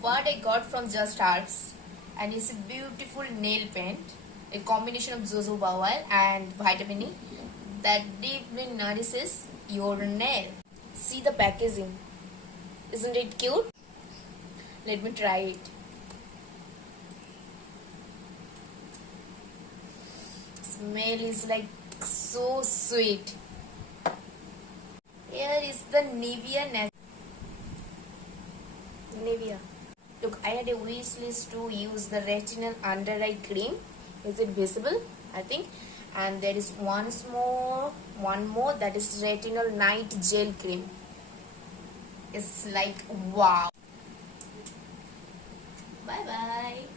what I got from Just Herbs, and it's a beautiful nail paint, a combination of jojoba oil and vitamin E that deeply nourishes your nail. See the packaging, isn't it cute? Let me try it. Smell is like so sweet. Here is the Nivea. Look, I had a wish list to use the retinol under eye cream. Is it visible? I think. And there is one more that is retinol night gel cream. It's like wow. Bye bye.